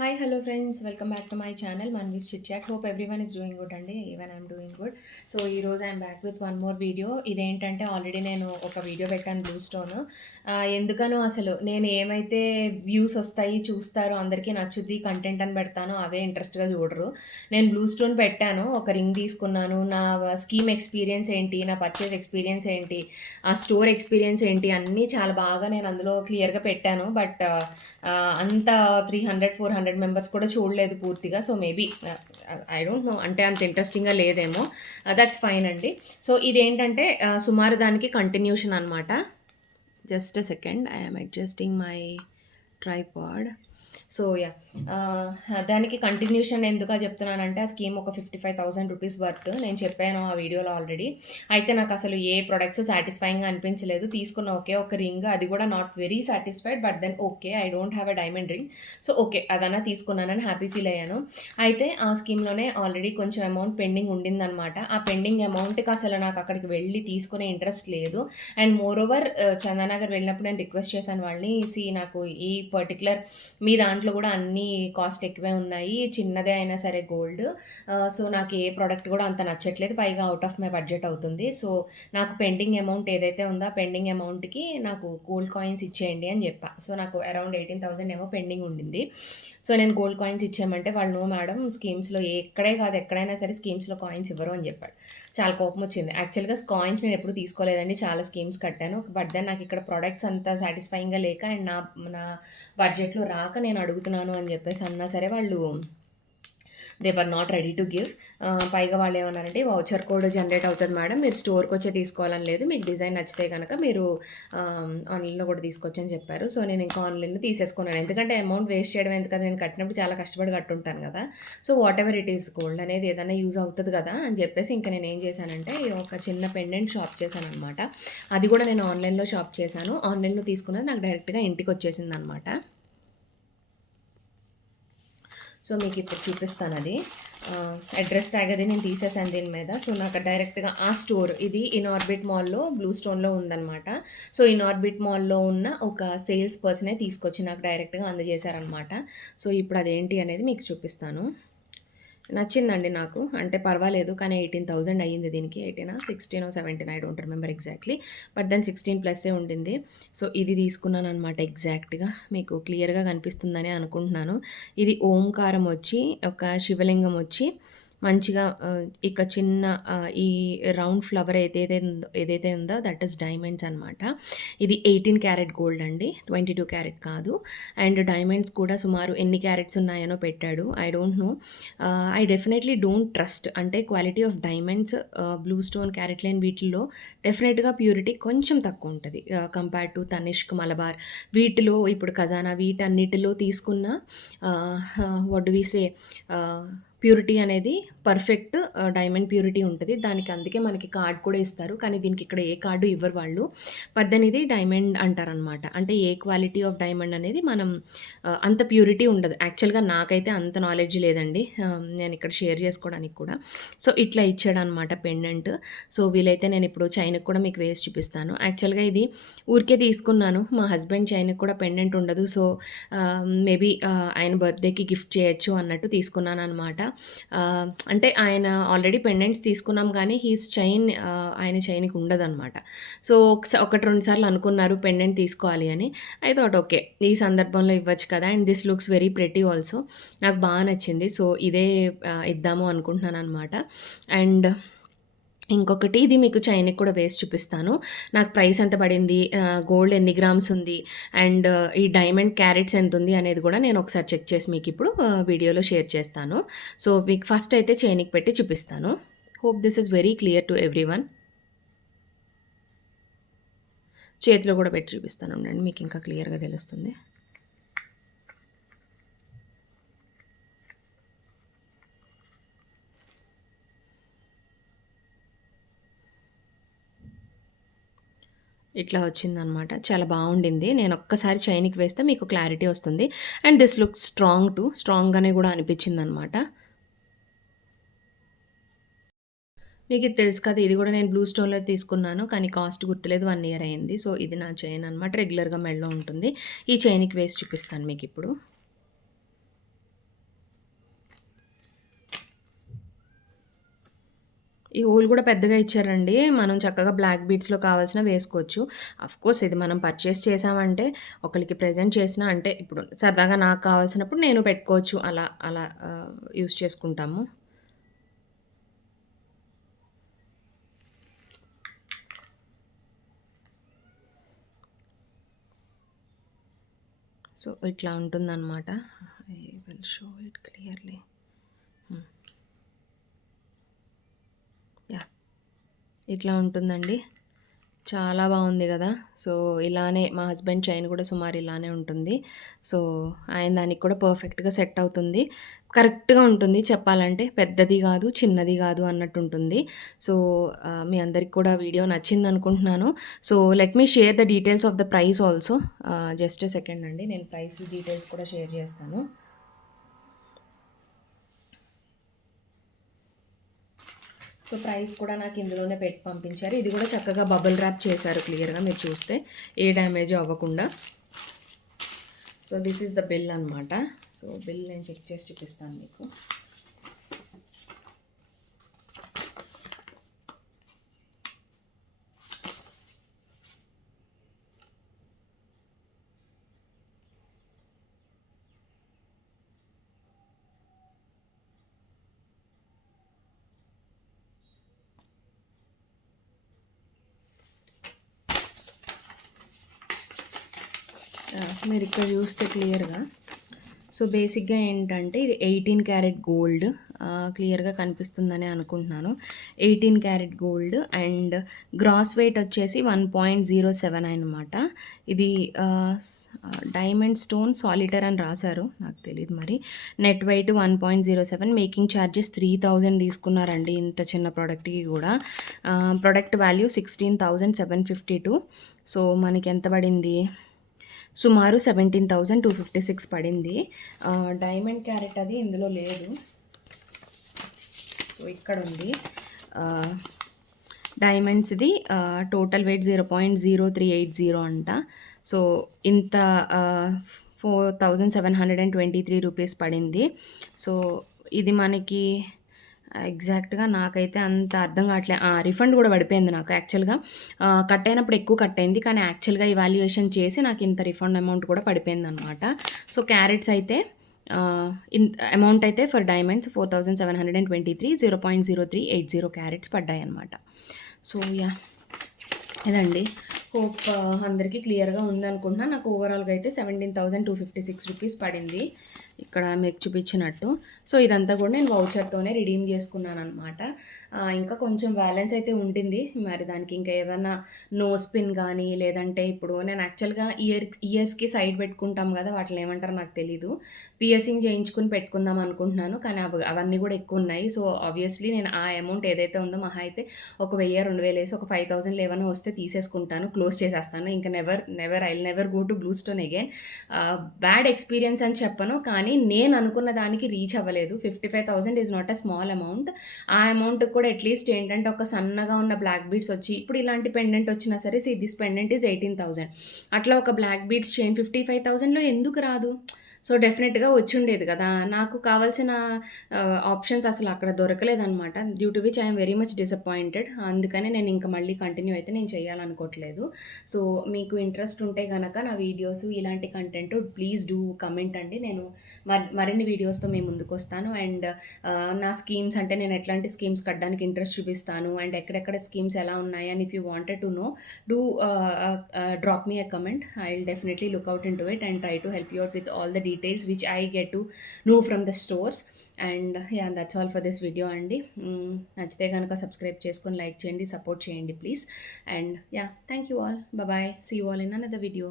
Hi hello friends welcome back to my channel Manvi's chit chat hope everyone is doing good అండి even I'm doing good so ఈ రోజు I'm back with one more video ఇదేంటంటే already నేను ఒక video పెట్టాను blue stone ఎందుకనో అసలు నేను ఏమైతే వ్యూస్ వస్తాయి చూస్తారో అందరికీ నచ్చుద్ది కంటెంట్ అని పెడతానో అవే ఇంట్రెస్ట్గా చూడరు. నేను బ్లూ స్టోన్ పెట్టాను ఒక రింగ్ తీసుకున్నాను. నా స్కీమ్ ఎక్స్పీరియన్స్ ఏంటి నా పర్చేస్ ఎక్స్పీరియన్స్ ఏంటి ఆ స్టోర్ ఎక్స్పీరియన్స్ ఏంటి అన్నీ చాలా బాగా నేను అందులో క్లియర్గా పెట్టాను. బట్ అంత three hundred four hundred members కూడా చూడలేదు పూర్తిగా. So maybe I don't know అంటే అంత ఇంట్రెస్టింగ్గా లేదేమో. దట్స్ ఫైన్ అండి. సో ఇదేంటంటే సుమారు దానికి కంటిన్యూషన్ అనమాట just second I'm adjusting my tripod so ya uh, దానికి కంటిన్యూషన్ ఎందుకు చెప్తున్నానంటే ఆ స్కీమ్ ఒక fifty five thousand rupees worth నేను చెప్పాను ఆ వీడియోలో ఆల్రెడీ అయితే నాకు అసలు ఏ ప్రొడక్ట్స్ సాటిస్ఫైయింగ్ అనిపించలేదు. తీసుకున్న ఒకే ఒక రింగ్ అది కూడా not very satisfied but then okay I don't have a diamond ring so okay అదన్నా తీసుకున్నానని హ్యాపీ ఫీల్ అయ్యాను. అయితే ఆ స్కీమ్లోనే ఆల్రెడీ కొంచెం అమౌంట్ పెండింగ్ ఉండిందనమాట ఆ పెండింగ్ అమౌంట్కి అసలు నాకు అక్కడికి వెళ్ళి తీసుకునే ఇంట్రెస్ట్ లేదు. అండ్ మోర్ ఓవర్ చందానగర్ వెళ్ళినప్పుడు నేను రిక్వెస్ట్ చేశాను వాళ్ళని సి నాకు ఈ పర్టికులర్ మీ దాంట్లో కూడా అన్ని కాస్ట్ ఎక్కువే ఉన్నాయి. చిన్నదే అయినా సరే గోల్డ్. సో నాకు ఏ ప్రోడక్ట్ కూడా అంత నచ్చట్లేదు. పైగా అవుట్ ఆఫ్ మై బడ్జెట్ అవుతుంది. సో నాకు పెండింగ్ అమౌంట్ ఏదైతే ఉందో పెండింగ్ అమౌంట్కి నాకు గోల్డ్ కాయిన్స్ ఇచ్చేయండి అని చెప్పా. సో నాకు అరౌండ్ ఎయిటీన్ థౌసండ్ ఏమో పెండింగ్ ఉండింది. సో నేను గోల్డ్ కాయిన్స్ ఇచ్చామంటే వాళ్ళు నో మేడం స్కీమ్స్లో ఎక్కడే కాదు ఎక్కడైనా సరే స్కీమ్స్లో కాయిన్స్ ఇవ్వరు అని చెప్పాడు. చాలా కోపం వచ్చింది. యాక్చువల్గా కాయిన్స్ నేను ఎప్పుడు తీసుకోలేదండి. చాలా స్కీమ్స్ కట్టాను. బట్ దెన్ నాకు ఇక్కడ ప్రొడక్ట్స్ అంత సాటిస్ఫైయింగ్గా లేక అండ్ నా నా బడ్జెట్లో రాక నేను అడుగుతున్నాను అని చెప్పేసి అన్నా సరే వాళ్ళు they were not ready to give పైగా వాళ్ళు ఏమన్నారంటే వౌచర్ కోడ్ జనరేట్ అవుతుంది మేడం మీరు స్టోర్కి వచ్చే తీసుకోవాలని లేదు మీకు డిజైన్ నచ్చితే కనుక మీరు ఆన్లైన్లో కూడా తీసుకొచ్చని చెప్పారు. సో నేను ఇంకా ఆన్లైన్లో తీసేసుకున్నాను. ఎందుకంటే అమౌంట్ వేస్ట్ చేయడం ఎందుకంటే నేను కట్టినప్పుడు చాలా కష్టపడి కట్టుంటాను కదా. So whatever it is gold అనేది ఏదైనా యూజ్ అవుతుంది కదా అని చెప్పేసి ఇంకా నేను ఏం చేశానంటే ఒక చిన్న పెండెంట్ షాప్ చేశాను అనమాట అది కూడా నేను ఆన్లైన్లో షాప్ చేశాను. ఆన్లైన్లో తీసుకున్నది నాకు డైరెక్ట్గా ఇంటికి వచ్చేసింది అనమాట సో మీకు ఇప్పుడు చూపిస్తాను అది అడ్రస్ ట్యాగ్ అది నేను తీసేసాను దీని మీద. సో నాకు డైరెక్ట్గా ఆ స్టోర్ ఇది ఇన్ఆర్బిట్ మాల్లో బ్లూ స్టోన్లో ఉందన్నమాట. సో ఇన్ఆర్బిట్ మాల్లో ఉన్న ఒక సేల్స్ పర్సనే తీసుకొచ్చి నాకు డైరెక్ట్గా అందజేశారనమాట సో ఇప్పుడు అదేంటి అనేది మీకు చూపిస్తాను. నచ్చిందండి నాకు. అంటే పర్వాలేదు కానీ ఎయిటీన్ థౌజండ్ అయ్యింది దీనికి. ఎయిటీనా sixteen seventeen I don't remember exactly. But then sixteen ప్లస్సే ఉండింది. సో ఇది తీసుకున్నాను అనమాట ఎగ్జాక్ట్గా. మీకు క్లియర్గా కనిపిస్తుందని అనుకుంటున్నాను. ఇది ఓంకారం వచ్చి ఒక శివలింగం వచ్చి మంచిగా ఇక చిన్న ఈ రౌండ్ ఫ్లవర్ ఏదైతే ఏదైతే ఉందో దట్ ఈస్ డైమండ్స్ అనమాట ఇది ఎయిటీన్ క్యారెట్ గోల్డ్ అండి. ట్వంటీ టూ క్యారెట్ కాదు. అండ్ డైమండ్స్ కూడా సుమారు ఎన్ని క్యారెట్స్ ఉన్నాయనో పెట్టాడు. I don't know. I definitely don't trust. అంటే quality of diamonds blue stone carat line వీటిల్లో డెఫినెట్గా ప్యూరిటీ కొంచెం తక్కువ ఉంటుంది. Compare to Tanishq Malabar. వీటిలో ఇప్పుడు ఖజానా వీటన్నిటిలో తీసుకున్న వడ్ వీసే ప్యూరిటీ అనేది పర్ఫెక్ట్ డైమండ్ ప్యూరిటీ ఉంటుంది. దానికి అందుకే మనకి కార్డ్ కూడా ఇస్తారు. కానీ దీనికి ఇక్కడ ఏ కార్డు ఇవ్వరు వాళ్ళు. పద్దెనిమిది ఇది డైమండ్ అంటారనమాట అంటే ఏ క్వాలిటీ ఆఫ్ డైమండ్ అనేది మనం అంత ప్యూరిటీ ఉండదు. యాక్చువల్గా నాకైతే అంత నాలెడ్జ్ లేదండి. నేను ఇక్కడ షేర్ చేసుకోవడానికి కూడా. సో ఇట్లా ఇచ్చాడు అనమాట పెండెంట్. సో వీలైతే నేను ఇప్పుడు చైన్కి కూడా మీకు వేసి చూపిస్తాను. యాక్చువల్గా ఇది ఊరికే తీసుకున్నాను. మా హస్బెండ్ చైన్కి కూడా పెండెంట్ ఉండదు. సో మేబీ ఆయన బర్త్డేకి గిఫ్ట్ చేయొచ్చు అన్నట్టు తీసుకున్నాను అనమాట అంటే ఆయన ఆల్రెడీ పెండెంట్స్ తీసుకున్నాం కానీ హీస్ చైన్ ఆయన చైన్కి ఉండదన్నమాట. సో ఒకటి రెండు సార్లు అనుకున్నారు పెండెంట్ తీసుకోవాలి అని. ఐ థాట్ ఓకే ఈ సందర్భంలో ఇవ్వచ్చు కదా and this looks very pretty also నాకు బాగా నచ్చింది. సో ఇదే ఇద్దాము అనుకుంటున్నాను అనమాట అండ్ ఇంకొకటి ఇది మీకు చైన్కి కూడా వేసి చూపిస్తాను. నాకు ప్రైస్ ఎంత పడింది? గోల్డ్ ఎన్ని గ్రామ్స్ ఉంది? అండ్ ఈ డైమండ్ క్యారెట్స్ ఎంత ఉంది అనేది కూడా నేను ఒకసారి చెక్ చేసి మీకు ఇప్పుడు వీడియోలో షేర్ చేస్తాను. సో మీకు ఫస్ట్ అయితే చైన్కి పెట్టి చూపిస్తాను. Hope this is very clear to everyone చేతిలో కూడా పెట్టి చూపిస్తాను. ఉండండి మీకు ఇంకా క్లియర్గా తెలుస్తుంది. ఇట్లా వచ్చిందనమాట. చాలా బాగుండింది. నేను ఒక్కసారి చైన్కి వేస్తే మీకు క్లారిటీ వస్తుంది. And this look strong to. స్ట్రాంగ్గానే కూడా అనిపించింది అనమాట మీకు ఇది తెలుసు కదా ఇది కూడా నేను బ్లూ స్టోన్లో తీసుకున్నాను. కానీ కాస్ట్ గుర్తులేదు వన్ ఇయర్ అయింది. సో ఇది నా చైన్ అనమాట. రెగ్యులర్గా మెడలో ఉంటుంది. ఈ చైన్కి వేసి చూపిస్తాను మీకు ఇప్పుడు. ఈ హోల్ కూడా పెద్దగా ఇచ్చారండి. మనం చక్కగా బ్లాక్ బీడ్స్లో కావాల్సిన వేసుకోవచ్చు. కోర్స్ ఇది మనం పర్చేస్ చేసామంటే ఒకరికి ప్రజెంట్ చేసిన అంటే ఇప్పుడు సరదాగా నాకు కావాల్సినప్పుడు నేను పెట్టుకోవచ్చు. అలా అలా యూస్ చేసుకుంటాము. సో ఇట్లా ఉంటుందన్నమాట. I will show it clearly ya ఇట్లా ఉంటుందండి. చాలా బాగుంది కదా. సో ఇలానే మా హస్బెండ్ చైన్ కూడా సుమారు ఇలానే ఉంటుంది. సో ఆయన దానికి కూడా పర్ఫెక్ట్గా సెట్ అవుతుంది. కరెక్ట్గా ఉంటుంది చెప్పాలంటే. పెద్దది కాదు చిన్నది కాదు అన్నట్టు ఉంటుంది. సో మీ అందరికి కూడా వీడియో నచ్చింది అనుకుంటున్నాను. So let me share the details of the price also. Just second అండి. నేను ప్రైస్ డీటెయిల్స్ కూడా షేర్ చేస్తాను. సో ప్రైస్ కూడా నాకు ఇందులోనే పెట్టి పంపించారు. ఇది కూడా చక్కగా బబుల్ ర్యాప్ చేశారు క్లియర్గా మీరు చూస్తే. ఏ డ్యామేజ్ అవ్వకుండా. So this is the bill అనమాట సో బిల్ నేను చెక్ చేసి చూపిస్తాను మీకు. మీరు ఇక్కడ చూస్తే క్లియర్గా సో బేసిక్గా ఏంటంటే ఇది ఎయిటీన్ క్యారెట్ గోల్డ్ క్లియర్గా కనిపిస్తుందని అనుకుంటున్నాను. Eighteen carat gold and gross weight వచ్చేసి వన్ పాయింట్ జీరో సెవెన్ అనమాట ఇది డైమండ్ స్టోన్ సాలిటర్ అని రాశారు. నాకు తెలియదు మరి. Net weight one point zero seven making charges three thousand తీసుకున్నారండి ఇంత చిన్న ప్రోడక్ట్కి కూడా. Product value sixteen thousand seven fifty two so మనకి ఎంత పడింది? సుమారు seventeen thousand two fifty six పడింది. డైమండ్ క్యారెట్ అది ఇందులో లేదు. సో ఇక్కడ ఉంది. డైమండ్స్ది total weight zero point zero three eight zero అంట. సో ఇంత four thousand seven hundred and twenty three rupees పడింది. సో ఇది మనకి ఎగ్జాక్ట్గా నాకైతే అంత అర్థం కావట్లేదు రిఫండ్ కూడా పడిపోయింది నాకు యాక్చువల్గా. కట్ అయినప్పుడు ఎక్కువ కట్ అయింది. కానీ యాక్చువల్గా ఇవాల్యుయేషన్ చేసి నాకు ఇంత రిఫండ్ అమౌంట్ కూడా పడిపోయింది అనమాట సో క్యారెట్స్ అయితే ఇంత అమౌంట్ అయితే for diamonds four thousand seven hundred and twenty three zero point zero three eight zero carats పడ్డాయి అనమాట సో యా. ఇదండి. హోప్ అందరికీ క్లియర్గా ఉందనుకుంటున్నా. నాకు ఓవరాల్గా అయితే seventeen thousand two fifty six rupees పడింది. ఇక్కడ మీకు చూపించినట్టు. సో ఇదంతా కూడా నేను వౌచర్తోనే రిడీమ్ చేసుకున్నాను అనమాట ఇంకా కొంచెం బ్యాలెన్స్ అయితే ఉంటుంది. మరి దానికి ఇంకా ఏదన్నా నోస్ పిన్ కానీ లేదంటే ఇప్పుడు నేను యాక్చువల్గా ఇయర్ ఇయర్స్కి సైడ్ పెట్టుకుంటాం కదా వాటిని ఏమంటారో నాకు తెలీదు. పిఎస్సింగ్ చేయించుకుని పెట్టుకుందాం అనుకుంటున్నాను కానీ అవి అవన్నీ కూడా ఎక్కువ ఉన్నాయి. సో ఆబ్వియస్లీ నేను ఆ అమౌంట్ ఏదైతే ఉందో మహా అయితే ఒక వెయ్యి రెండు వేలు వేసి ఒక ఫైవ్ థౌసండ్ ఏమైనా వస్తే తీసేసుకుంటాను క్లోజ్ చేసేస్తాను. ఇంకా never never I never go to Blue Stone again bad experience అని చెప్పను కానీ నేను అనుకున్న దానికి రీచ్ అవ్వలేదు. Fifty five thousand is not a small amount ఆ అమౌంట్ కూడా అట్లీస్ట్ ఏంటంటే ఒక సన్నగా ఉన్న బ్లాక్ బీడ్స్ వచ్చి ఇప్పుడు ఇలాంటి పెండెంట్ వచ్చినా సరే see this pendant is eighteen thousand అట్లా ఒక black beads chain fifty five థౌసండ్లో ఎందుకు రాదు? సో డెఫినెట్గా వచ్చి ఉండేది కదా. నాకు కావాల్సిన ఆప్షన్స్ అసలు అక్కడ దొరకలేదనమాట due to which I'm very much disappointed. అందుకనే నేను ఇంకా మళ్ళీ కంటిన్యూ అయితే నేను చేయాలనుకోవట్లేదు. సో మీకు ఇంట్రెస్ట్ ఉంటే కనుక నా వీడియోస్ ఇలాంటి కంటెంట్ ప్లీజ్ డూ కమెంట్ అండి. నేను మరిన్ని వీడియోస్తో మేము ముందుకు వస్తాను. అండ్ నా స్కీమ్స్ అంటే నేను ఎట్లాంటి స్కీమ్స్ కట్టడానికి ఇంట్రెస్ట్ చూపిస్తాను. అండ్ ఎక్కడెక్కడ స్కీమ్స్ ఎలా ఉన్నాయి and if you wanted to know do drop me a comment. I will definitely look out in to it and try to help you out with all the details which I get to know from the stores and yeah that's all for this video అండి నచ్చితే కనుక subscribe చేసుకొని like చేయండి support చేయండి please and yeah thank you all bye see you all in another video